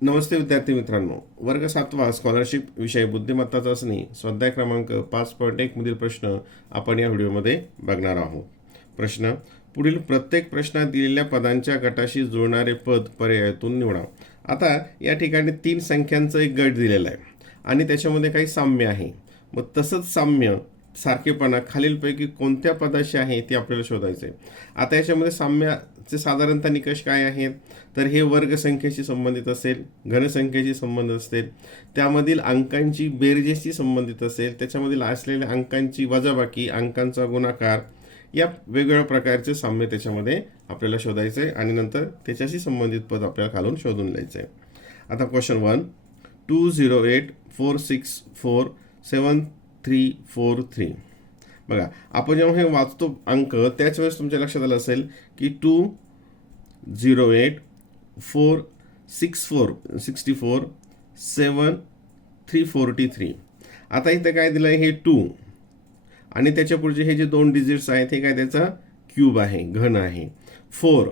नमस्ते विद्यार्थी मित्रांनो. वर्ग 7वा स्कॉलरशिप विषय बुद्धिमत्ता चाचणी स्वाध्याय क्रमांक 5.1 मधील प्रश्न आपण या व्हिडिओमध्ये बघणार आहोत. प्रश्न: पुढील प्रत्येक प्रश्नात दिलेल्या पदांच्या गटाशी जुळणारे पद पर्यायातून निवडा. आता या ठिकाणी 3 संख्यांचा एक गट दिलेला आहे आणि त्याच्यामध्ये काही साम्य आहे. मग तसंच साम्य सारखेपणा खालीलपैकी कोणत्या पदाशी आहे ते आपल्याला शोधायचे आहे. आता याच्यामध्ये साम्याचे साधारणतः निकष काय आहेत, तर हे वर्ग संख्येशी संबंधित असेल, घनसंख्येशी संबंधित असेल, त्यामधील अंकांची बेरजेशी संबंधित असेल, त्याच्यामधील असलेल्या अंकांची वजाबाकी, अंकांचा गुणाकार, या वेगवेगळ्या प्रकारचे साम्य त्याच्यामध्ये आपल्याला शोधायचे आहे आणि नंतर त्याच्याशी संबंधित पद आपल्याला खालून शोधून लिहायचे आहे. आता क्वेश्चन 1, 2084647 343. बघा, आपण जेव्हा हे वाचतो अंक त्याच वेळेस तुमच्या लक्षात आलं असेल की 2084647 आता इथं काय दिलं आहे, हे 2 आणि त्याच्या पुढचे हे जे 2 डिजिट्स आहेत हे काय, त्याचा क्यूब आहे, घन आहे. 4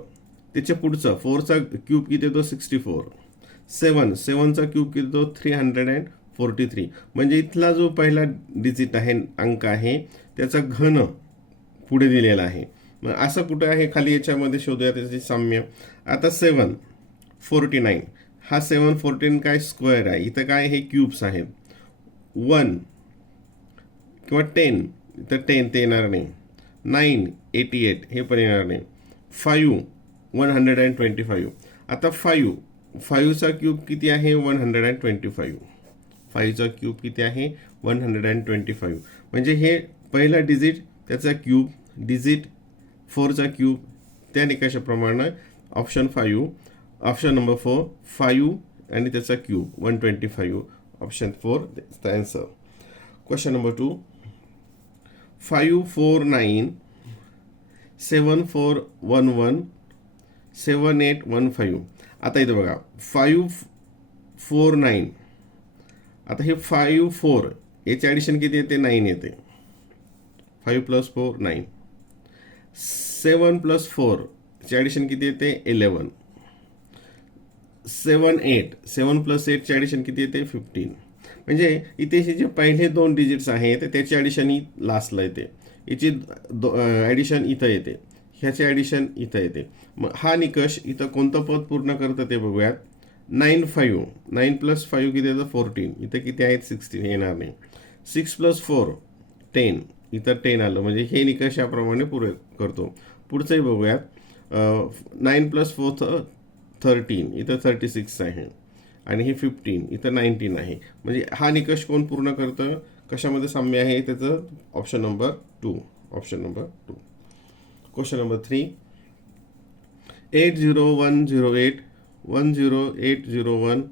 त्याच्या पुढचा 4चा क्यूब किती येतो, 64. 7चा क्यूब किती येतो, 343. म्हणजे इथला जो पहिला डिजिट आहे, अंक आहे, त्याचा घन पुढे दिलेला आहे. मग असं कुठं आहे खाली, याच्यामध्ये शोधूया त्याचे साम्य. आता 749, हा 714 काय, स्क्वेअर आहे. इथं काय, हे क्यूब्स आहेत. 1 किंवा 10, इथं 10 ते येणार नाही. 9 88, हे पण येणार नाही. 5 125. आता 5चा क्यूब किती आहे, 125. 5चा क्यूब किती आहे, 125. म्हणजे हे पहिला डिजिट त्याचा क्यूब, डिजिट 4चा क्यूब, त्या निकषाप्रमाणे ऑप्शन नंबर 4 5 आणि त्याचा cube 125. Option 4 the answer. Question number 2, 54974117815. आता इथं बघा 549, आता हे 54 याचे ॲडिशन किती येते, 9 येते. 5 + 4 9. 7 + 4 चे ॲडिशन किती येते, 11. 7 8 + 8 चे ॲडिशन किती येते, 15. म्हणजे इथे हे जे पहिले 2 डिजिट्स आहेत त्याची ॲडिशन ही लास्टला येते, याची ॲडिशन इथं येते, ह्याचे ॲडिशन इथं येते. मग हा निकष इथं कोणतं पद पूर्ण करतं ते बघूयात. 9 + 5 किती येतं, 14. इथं किती आहेत, 16, हे येणार नाही. 6 + 4 10, इथं 10 आलं, म्हणजे हे निकष याप्रमाणे पुरे करतो. पुढचंही बघूयात. 9 + 4 13, इथं 36 आहे आणि हे 15, इथं 19 आहे. म्हणजे हा निकष कोण पूर्ण करतं, कशामध्ये साम्य आहे त्याचं, ऑप्शन नंबर 2. Question number 3, 80108 10801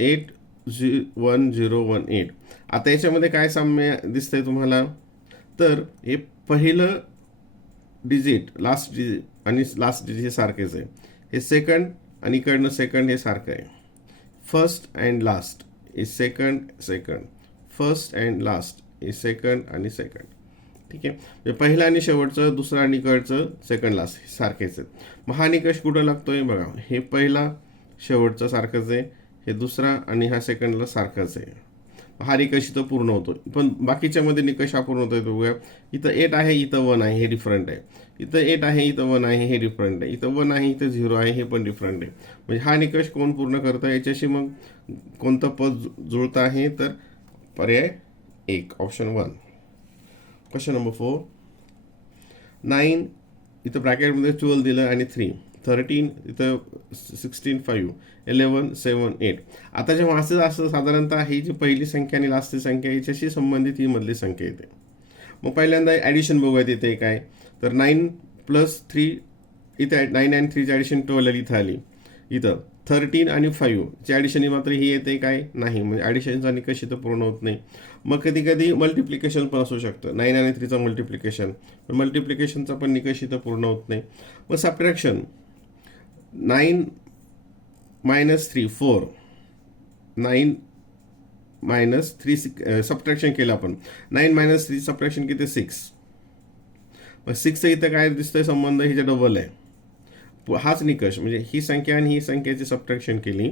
81018. आता याच्यामध्ये काय साम्य दिसतंय तुम्हाला, तर हे पहिलं डिजिट, लास्ट डिजिट आणि लास्ट डिजिट हे सारखेच आहे. हे सेकंड आणि इकडनं सेकंड हे सारखं आहे. First and last is second. First and last is second आणि सेकंड. ठीक आहे, म्हणजे पहिला आणि शेवटचं, दुसरा आणि इकडचं सेकंड लास्ट सारखेच आहेत. मग हा निकष कुठं लागतोय बघा, हे पहिला शेवटचा सारखंच आहे, हे दुसरा आणि हा सेकंडला सारखाच आहे. हा निकष इथं पूर्ण होतो. पण बाकीच्यामध्ये निकष हा पूर्ण होतोय बघूया. इथं 8 आहे, इथं 1 आहे, हे डिफरंट आहे. इथं 8 आहे, इथं 1 आहे, हे डिफरंट आहे. इथं 1 आहे, इथं 0 आहे, हे पण डिफरंट आहे. म्हणजे हा निकष कोण पूर्ण करतं, याच्याशी मग कोणतं पद जुळतं आहे, तर पर्याय 1, ऑप्शन 1. क्वेश्चन नंबर 4, 9 इथं ब्रॅकेटमध्ये 12 दिलं आणि 3, 13 इथं 16 5, 11 7 8. आता जेव्हा असं साधारणतः ही जी पहिली संख्या आणि लास्टची संख्या याच्याशी संबंधित ही मधली संख्या येते. मग पहिल्यांदा ॲडिशन बघूयात. इथे काय, तर 9 + 3, इथं 9 आणि 3ची ॲडिशन 12 इथं आली. इथं 13 आणि 5 ची ॲडिशन मात्र ही येते काय, नाही. म्हणजे ॲडिशनचा निकष इथं पूर्ण होत नाही. मग कधी कधी मल्टिप्लिकेशन पण असू शकतं, 9 आणि 3चा मल्टिप्लिकेशन, पण मल्टिप्लिकेशनचा पण निकष इथं पूर्ण होत नाही. मग सबट्रॅक्शन, 9 - 3 4, 9 - 3 सबट्रॅक्शन केलं आपण. 9 - 3 सबट्रॅक्शन किती, 6. मग 6चं इथं काय दिसतंय, संबंध ह्याच्या डबल आहे. हाच निकष, म्हणजे ही संख्या आणि ही संख्याची सबट्रॅक्शन केली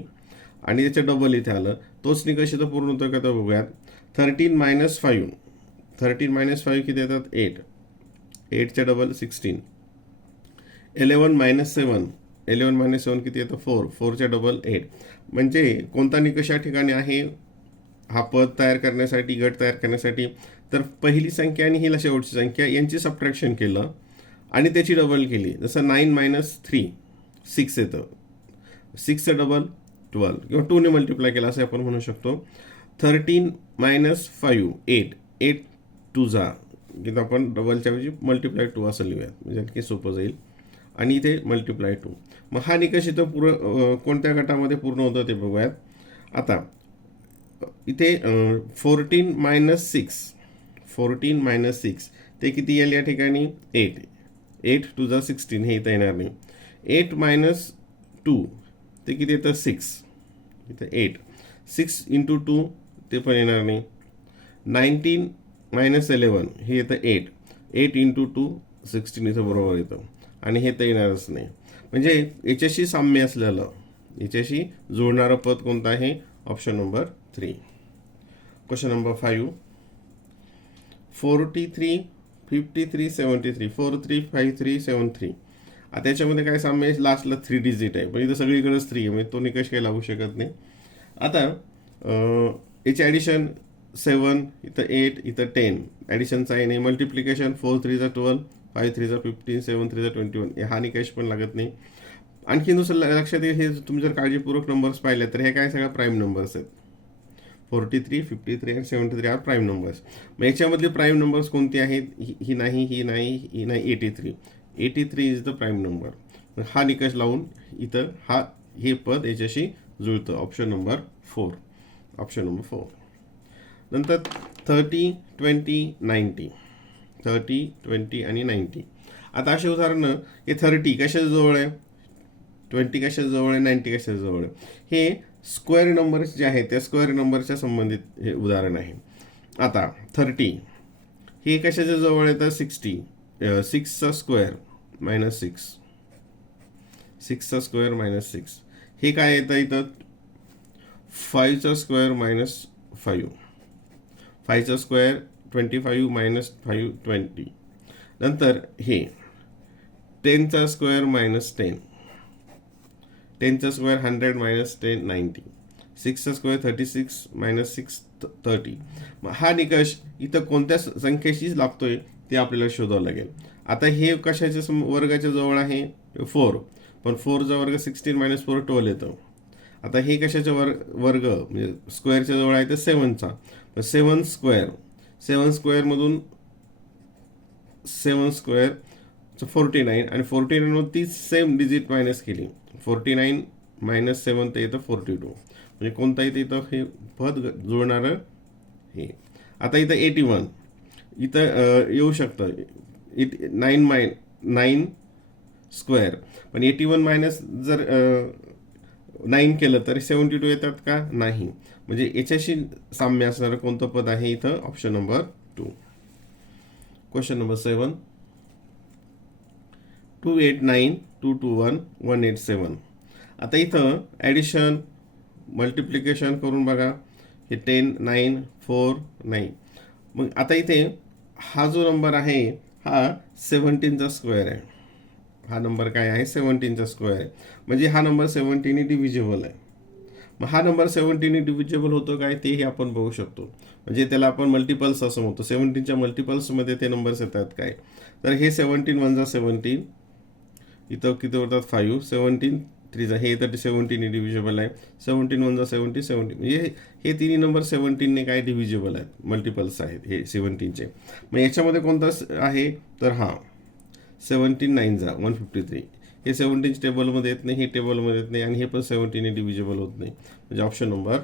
आणि त्याच्या डबल इथे आलं, तोच निकष इथं पूर्ण होतो का तर बघूयात. 13 - 5, 13 - 5 किती येतात 8, 8च्या डबल 16. 11 - 7, 11 - 7 किती येतं 4, 4च्या डबल 8. म्हणजे कोणता निकष या ठिकाणी आहे हा पद तयार करण्यासाठी, गट तयार करण्यासाठी, तर पहिली संख्या आणि ही शेवटची संख्या यांची सबट्रॅक्शन केलं आणि त्याची डबल केली. जसं 9 - 3 6 येतं, 6चं डबल 12 किंवा 2ने मल्टिप्लाय केला असं आपण म्हणू शकतो. 13 - 5 8, 8 2 जा किंवा आपण डबलच्या ऐवजी मल्टिप्लाय 2 असं लिहूयात, म्हणजे आणखी सोपं जाईल. आणि इथे मल्टिप्लाय 2. मग हा निकष इथं कोणत्या गटामध्ये पूर्ण होतं ते बघूयात. आता इथे 14 - 6, 14 - 6 ते किती येईल या ठिकाणी 8, 8 2 जा 16 हे इथं येणार नाही. 8 - 2 ते किती येतं 6, इथं 8, 6 × 2 ते पण येणार नाही. 19 - 11 हे येतं 8, 8 × 2 16 इथं बरोबर येतं आणि हे तर येणारच नाही. म्हणजे याच्याशी साम्य असलेलं, याच्याशी जोडणारं पद कोणतं आहे, ऑप्शन नंबर 3. Question number 5, 43 53 73, 4353 73. आता याच्यामध्ये काय साम्य आहे, लास्टला 3 डिजिट आहे, पण इथं सगळीकडेच 3 आहे, म्हणजे तो निकष काही लागू शकत नाही. आता याची ॲडिशन 7, इथं 8, इथं 10, ॲडिशनचा आहे नाही. मल्टिप्लिकेशन 4 3 जा 12, 5 3 जा 15, 7 3 जा 21, हा निकष पण लागत नाही. आणखी दुसरं लक्षात येईल, हे तुम्ही जर काळजीपूर्वक नंबर्स पाहिले तर हे काय सगळ्या प्राईम नंबर्स आहेत. 43 53 आणि 73 आर प्राईम नंबर्स. मग याच्यामधले प्राईम नंबर्स कोणती आहेत, ही नाही, ही नाही, ही नाही. 83, 83 इज द प्राईम नंबर. हा निकष लावून इथं हे पद याच्याशी जुळतं, ऑप्शन नंबर 4, ऑप्शन नंबर 4. नंतर 30 20 90, 30 20 आणि 90. आता असे उदाहरणं, हे 30 कशाच्या जवळ आहे, 20 कशाच्या जवळ आहे, 90 कशाच्या जवळ आहे. हे स्क्वेअर नंबर्स जे आहेत त्या स्क्वेअर नंबरच्या संबंधित हे उदाहरण आहे. आता 30 हे कशाच्या जवळ येतं 60, 6चा स्क्वेअर -6, 6चा स्क्वेअर -6. हे काय येतं इथं 5चा स्क्वेअर -5, 5चा स्क्वेअर 25 -5 20. नंतर हे 10चा स्क्वेअर -10, 10चा स्क्वेअर 100 -10 90, 6चा स्क्वेअर 36 -6 30. मग हा निकष इथं कोणत्या संख्येशी लागतोय ते आपल्याला शोधावं लागेल. आता हे कशाच्या वर्गाच्या जवळ आहे 4, पण 4चा वर्ग 16 - 4 12 येतं. आता हे कशाच्या वर्ग म्हणजे स्क्वेअरच्या जवळ आहे तर 7चा, तर 7 स्क्वेअर, 7 स्क्वेअरमधून 7 स्क्वेअर 49 आणि 49 मधून ती सेम डिजिट मायनस केली, 49 - 7 ते येतं 42. म्हणजे कोणता इथं हे पद जुळणारं हे. आता इथं 81 इथं येऊ शकतं 9 स्क्वेअर, पण 81 मायनस जर 9 केलं तर 72 येतात का, नाही. म्हणजे याच्याशी साम्य असणारं कोणतं पद आहे इथं, ऑप्शन नंबर 2. Question number 7, 289 221 187. आता इथं ॲडिशन मल्टिप्लिकेशन करून बघा, हे 10 9 4 9. मग आता इथे हा जो नंबर आहे हा 17चा स्क्वेअर आहे. हा नंबर काय आहे 17चा स्क्वेअर आहे, म्हणजे हा नंबर 17ने डिव्हिजिबल आहे. मग हा नंबर 17ने डिव्हिजिबल होतो काय तेही आपण बघू शकतो, म्हणजे त्याला आपण मल्टिपल्स असं म्हणतो. 17च्या मल्टिपल्समध्ये ते नंबर्स येतात काय, तर हे 17 1 जा 17, इथं किती होतात 5, 17 3 जा हे तर 17ने डिव्हिजिबल आहे. 17 1 जा 17 17, म्हणजे हे तिन्ही नंबर 17ने काय डिव्हिजिबल आहेत, मल्टिपल्स आहेत हे 17चे. मग याच्यामध्ये कोणता आहे तर हा 17 9 जा 153. हे 17 टेबलमध्ये येत नाही, हे टेबलमध्ये येत नाही, आणि हे पण 17ने डिव्हिजिबल होत नाही, म्हणजे ऑप्शन नंबर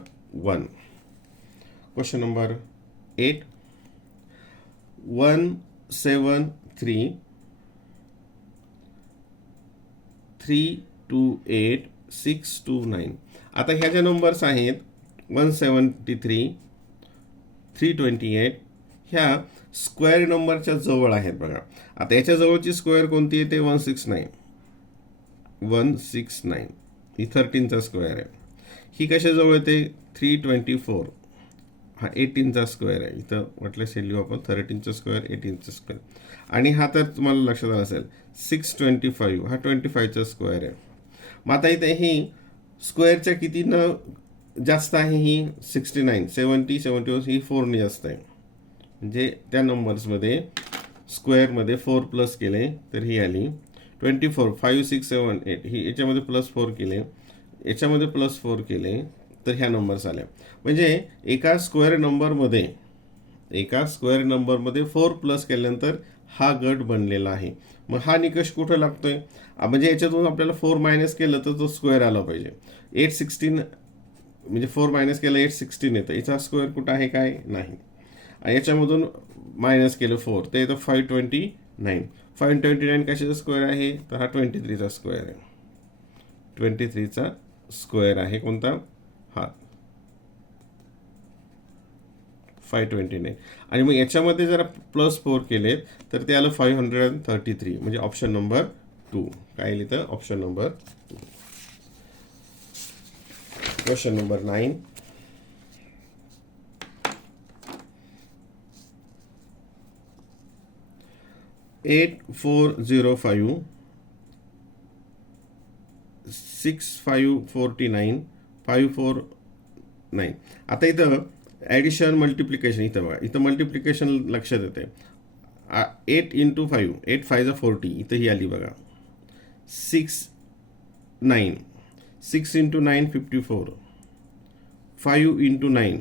1. Question number 8, 173 328 629. आता ह्या ज्या नंबर्स आहेत 173 328 ह्या स्क्वेअर नंबरच्या जवळ आहेत बघा. आता याच्या जवळची स्क्वेअर कोणती आहे ते 169, 169 ही 13चा स्क्वेअर आहे. ही कशाजवळ येते 324. हा 18चा स्क्वेअर आहे. इथं म्हटलं लिहू आपण 13चा स्क्वेअर 18चा स्क्वेअर. आणि हा तर तुम्हाला लक्षात आलं असेल 625, हा 25चा स्क्वेअर आहे. मग आता इथे ही स्क्वेअरच्या कितीनं जास्त आहे? ही 69, 70, 71 ही 4ने जास्त आहे. म्हणजे त्या नंबर्समध्ये स्क्वेअरमध्ये 4 प्लस केले तर ही आली 24. 5, 6, 7, 8 ही याच्यामध्ये प्लस 4 केले, याच्यामध्ये प्लस 4 केले तर ह्या नंबर्स आल्या. म्हणजे एका स्क्वेअर नंबरमध्ये 4 प्लस केल्यानंतर हा गट बनलेला आहे. मग हा निकष कुठं लागतोय? म्हणजे याच्यातून आपल्याला 4 मायनस केलं तर तो स्क्वेअर आला पाहिजे. 816 म्हणजे 4 मायनस केलं 816 येतं. याचा स्क्वेअर कुठं आहे? काय नाही. याच्यामधून मायनस केलं 4 तर येतं 529. 529 कशाचा स्क्वेअर आहे? तर हा 23चा स्क्वेअर आहे. 23चा स्क्वेअर आहे कोणता? हा 529. आणि मग याच्यामध्ये जर प्लस 4 केले तर ते आलं 533. म्हणजे ऑप्शन नंबर 2. काय लिहितं? Option number 2. Question number 9. 8405 6549 549. आता इथं ॲडिशन मल्टिप्लिकेशन इथं बघा, इथं मल्टिप्लिकेशन लक्षात येते. 8 × 5 8 5 40 इथं ही आली बघा. 6 9 6 × 9 54 5 × 9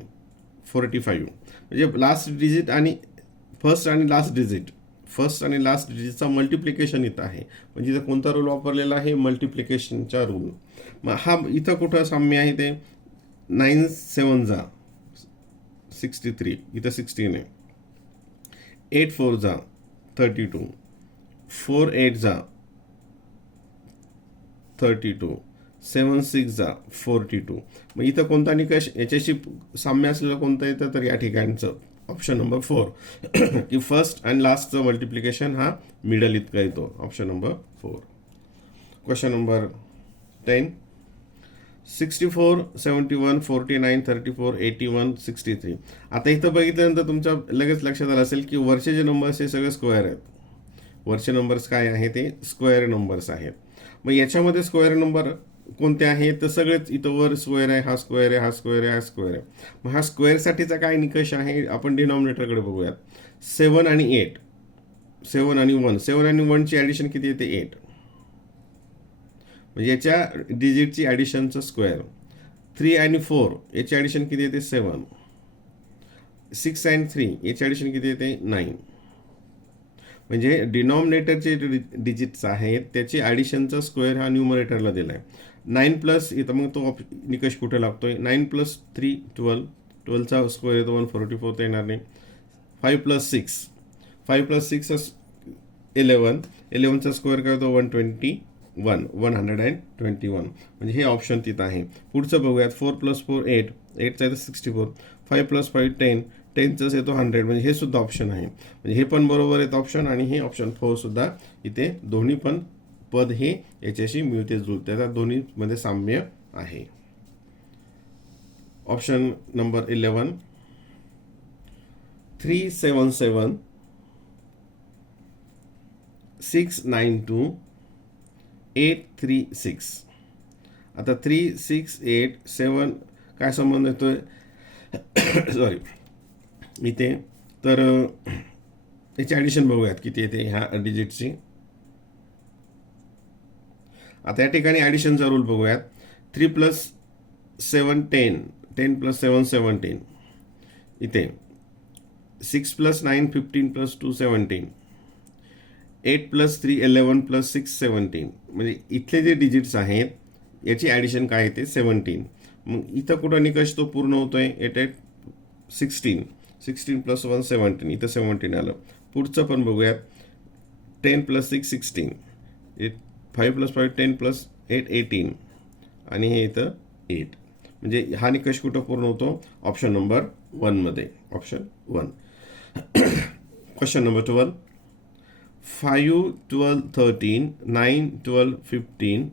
45. म्हणजे लास्ट डिजिट आणि फर्स्ट आणि लास्ट डिजिटचा मल्टिप्लिकेशन इथं आहे. म्हणजे इथं कोणता रूल वापरलेला आहे? मल्टिप्लिकेशनचा रूल. मग हा इथं कुठं साम्य आहे? ते 9 7 जा 63, इथं 16 आहे. 8 4 जा 32, 4 8 जा 32, 7 6 जा 42. मग इथं कोणता निकष याच्याशी साम्य असलेलं कोणतं येतं? तर या ठिकाणचं ऑप्शन नंबर 4 की फर्स्ट अँड लास्टचं मल्टिप्लिकेशन हा मिडल इतका येतो. Option number 4. Question number 10. 64 71 49 34 81 63. आता इथं बघितल्यानंतर तुमच्या लगेच लक्षात आलं असेल की वरचे जे नंबर्स हे सगळे स्क्वेअर आहेत. वरचे नंबर्स काय आहे? ते स्क्वेअर नंबर्स आहेत. मग याच्यामध्ये स्क्वेअर नंबर कोणते आहेत? तर सगळेच इथं वर स्क्वेअर आहे, हा स्क्वेअर आहे, हा स्क्वेअर आहे, हा स्क्वेअर आहे. मग हा स्क्वेअरसाठीचा काय निकष आहे? आपण डिनॉमिनेटरकडे बघूयात. 7 आणि 8, 7 आणि 1, 7 आणि 1ची ॲडिशन किती येते? 8. म्हणजे याच्या डिजिटची ॲडिशनचं स्क्वेअर. 3 आणि 4 याची ॲडिशन किती येते? 7. 6 आणि 3 याची ॲडिशन किती येते? 9. म्हणजे डिनॉमिनेटरचे डिजिट्स आहेत त्याची ॲडिशनचा स्क्वेअर हा न्यूमरेटरला दिला आहे. 9 प्लस इथं मग तो निकष कुठे लागतोय? 9 + 3 12, 12चा स्क्वेअर येतो 144 तर येणार नाही. 5 + 6 5 + 6 11, 11चा स्क्वेअर काय होतो? 121 121. म्हणजे हे ऑप्शन तिथं आहे. पुढचं बघूयात. 4 + 4 8, 8चा येतो 64, 5 + 5 10, 10चाच येतो 100. म्हणजे हे सुद्धा ऑप्शन आहे. म्हणजे हे पण बरोबर आहेत ऑप्शन आणि हे ऑप्शन 4 सुद्धा इथे दोन्ही पण पद हे याच्याशी मिळते जुळते. त्या दोन्हीमध्ये साम्य आहे. Option number 11. 377 692 836. आता 3 6 8 7 काय संबंध येतोय? सॉरी इथे तर याची ॲडिशन बघूयात किती येते ह्या डिजिटची. आता या ठिकाणी ॲडिशनचा रूल बघूयात. 3 + 7 10, 10 + 7 17. इथे 6 + 9 15 + 2 17, 8 + 3 11 + 6 17. म्हणजे इथले जे डिजिट्स आहेत याची ॲडिशन काय येते? 17. मग इथं कुठं निकष तो पूर्ण होतोय? 8 8 16, 16 + 1 17, इथं 17 आलं. पुढचं पण बघूयात. 10 + 6 16, 5 + 5 10 + 8 18 आणि हे इथं 8. म्हणजे हा निकष कुठं पूर्ण होतो? ऑप्शन नंबर 1 मध्ये. ऑप्शन 1. Question number 12. 5 12 13 9 12 15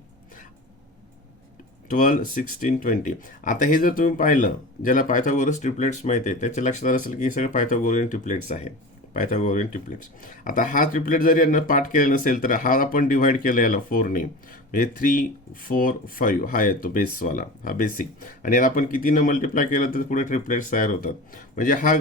12, 16, 20. आता हे जर तुम्ही पाहिलं, ज्याला पायथागोरस ट्रिपलेट्स माहिती आहे त्याच्या लक्षात असेल की हे सगळे पायथागोरियन ट्रिपलेट्स आहेत. Pythagorean triplets. आता हा ट्रिपलेट जर यांना पाठ केला नसेल तर हा आपण डिव्हाइड केला याला 4ने, म्हणजे 3, 4, 5 हा येतो बेसवाला, हा बेसिक. आणि याला आपण कितीनं मल्टिप्लाय केलं तर पुढे ट्रिपलेट्स तयार होतात. म्हणजे हा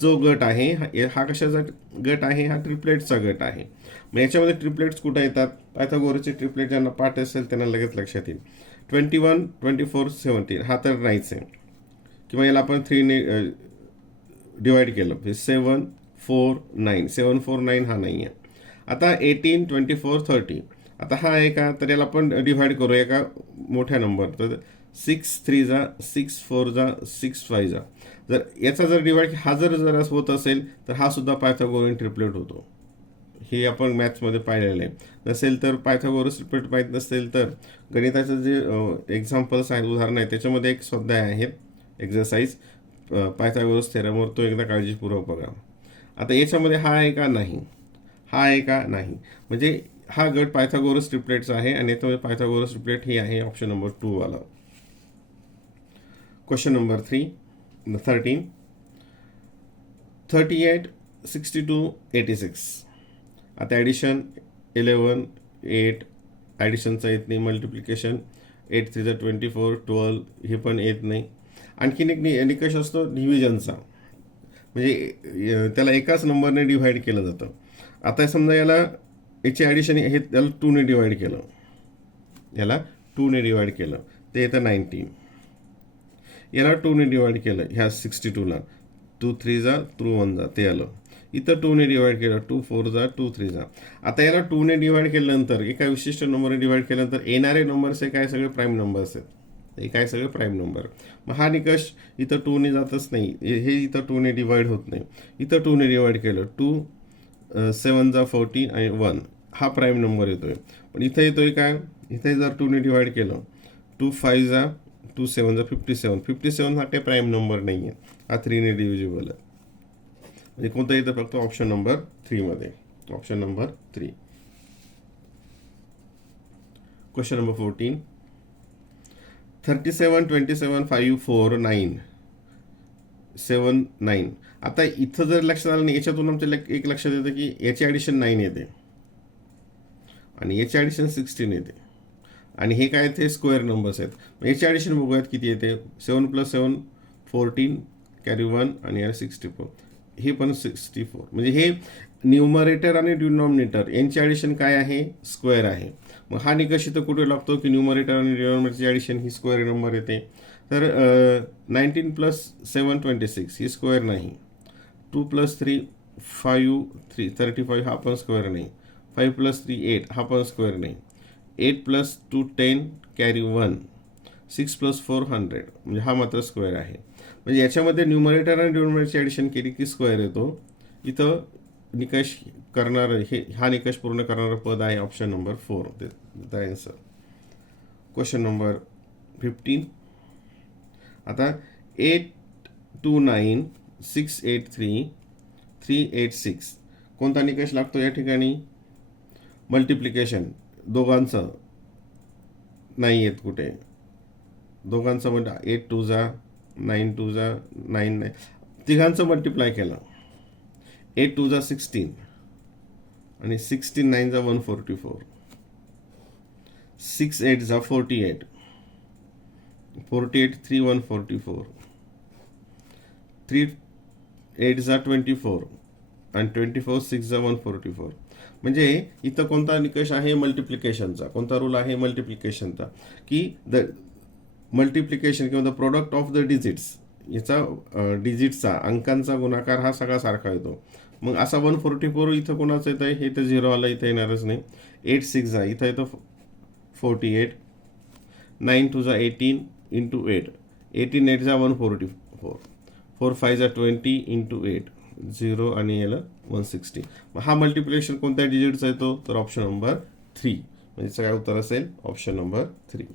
जो गट आहे हा कशाचा गट आहे, हा ट्रिपलेटचा गट आहे. मग याच्यामध्ये ट्रिपलेट्स कुठे येतात, पायथागोरसचे ट्रिपलेट ज्यांना पाठ असेल त्यांना लगेच लक्षात येईल. 21, 24, 17 हा तर नाहीच आहे, किंवा याला आपण 3ने डिवाइड केलं, 7, 4, 9, 7, 4, 9 हा नाही आहे. आता 18, 24, 30 आता हा आहे का, तर याला आपण डिव्हाइड करू एका मोठ्या नंबर, तर 6 3 जा, 6 4 जा, 6 5 जा. जर याचा जर डिवाइड हा जर होत असेल तर हा सुद्धा पायथागोरियन ट्रिपलेट होतो. हे आपण मॅथ्समध्ये पाहिलेलं आहे. नसेल तर पायथागोरस ट्रिपलेट माहीत नसेल तर गणिताचं जे एक्झाम्पल्स आहेत, उदाहरणं आहेत, त्याच्यामध्ये एक स्वाध्याय आहे एक्झरसाइज पायथागोरस थेरमवर, तो एकदा काळजीपूर्वक बघा. आता याच्यामध्ये हा आहे का नाही, हा आहे का नाही, म्हणजे हा गट पायथागोरस ट्रिपलेटचा आहे आणि याच्यामध्ये पायथागोरस ट्रिपलेट ही आहे ऑप्शन नंबर 2 वाला. Question number 13. 38, 62, 86. आता ॲडिशन 11, 8 ॲडिशनचा येत नाही, मल्टिप्लिकेशन 8 3 24, 12 हे पण येत नाही. आणखीन एक निकष असतो डिव्हिजनचा, म्हणजे त्याला एकाच नंबरने डिव्हाइड केलं जातं. आता समजा याची ॲडिशन हे त्याला 2ने डिवाइड केलं, याला 2ने डिवाइड केलं ते येतं 19. याला 2ने डिवाइड केलं ह्या 62ला, 2 3 जा, 2 1 जा, ते आलं. इथं 2ने डिवाइड केलं, 2 4 जा, 2 3 जा. आता याला 2ने डिवाइड केल्यानंतर एका विशिष्ट नंबरने डिवाइड केल्यानंतर येणारे नंबर्स हे काय सगळे प्राईम नंबर्स आहेत, हे काय सगळे प्राईम नंबर. मग हा निकष इथं 2ने जातच नाही, हे इथं 2ने डिवाइड होत नाही. इथं 2ने डिवाइड केलं, 2 7 जा 14 आणि 1 हा प्राईम नंबर येतोय. पण इथं येतोय काय, इथे जर 2ने डिवाइड केलं, 2 5 जा, 2 7 जा 57, 57 हा काही प्राईम नंबर नाही आहे, हा 3ने डिव्हिजिबल आहे. म्हणजे कोणतं येतं फक्त ऑप्शन नंबर 3 मध्ये, ऑप्शन नंबर 3. Question number 14. 37, 27, 5, 4, 9, 7, 9. आता इथं जर लक्षात आलं नाही, याच्यातून आमच्या एक लक्षात येतं की याची ॲडिशन 9 येते आणि याची ॲडिशन 16 येते, आणि हे काय ते स्क्वेअर नंबर्स आहेत. याची ॲडिशन बघूयात किती येते. 7 + 7 14 कॅरी 1 आणि याला 64, हे पण 64. म्हणजे हे न्यूमरेटर आणि डिनॉमिनेटर यांची ॲडिशन काय आहे, स्क्वेअर आहे. मग हा निकष इथं कुठे लागतो की न्यूमरेटर आणि डिनॉमिनेटरची ॲडिशन ही स्क्वेअर नंबर येते. तर 19 + 7 26 ही स्क्वेअर नाही. 2 + 3 5 3 35 हा पण स्क्वेअर नाही. 5 + 3 8 हा पण स्क्वेअर नाही. 8 + 2 10 कॅरी 1. 6 + 4 100 म्हणजे हा मात्र स्क्वेअर आहे. म्हणजे याच्यामध्ये न्यूमरेटर आणि डिनॉमिनेटरची ॲडिशन केली की स्क्वेअर येतो. इथं निकष करणारं हा निकष पूर्ण करणारं पद आहे option number 4 the answer. Question number 15. आता 8 2 9 6 8 3 3 8 6 कोणता निकष लागतो या ठिकाणी, मल्टिप्लिकेशन दोघांचं नाही येत कुठे, दोघांचं म्हणजे 8 2 जा 9 2 जा 9 9 तिघांचं मल्टिप्लाय केलं, 8 2 जा 16 आणि 16 9 जा 144, 6 8 जा 48, 48 3 144, 3 8 जा 24 आणि 24 6 जा 144. म्हणजे इथं कोणता निकष आहे, मल्टिप्लिकेशनचा. कोणता रूल आहे, मल्टिप्लिकेशनचा, की द मल्टिप्लिकेशन किंवा the product of the digits, याचा डिजिटचा अंकांचा गुणाकार हा सगळा सारखा येतो. मग असा 144 इथं कोणाचं येतं आहे, हे तर 0 आला, इथं येणारच नाही. 8 6 जा इथं येतं 48, 9 2 जा 18 × 8, 18 8 जा 144, 4 5 जा 20 × 8 0 आणि याला 160. मग हा मल्टिप्लिकेशन कोणत्या डिजिटचा येतो, तर ऑप्शन नंबर 3. म्हणजे काय उत्तर असेल, ऑप्शन नंबर 3.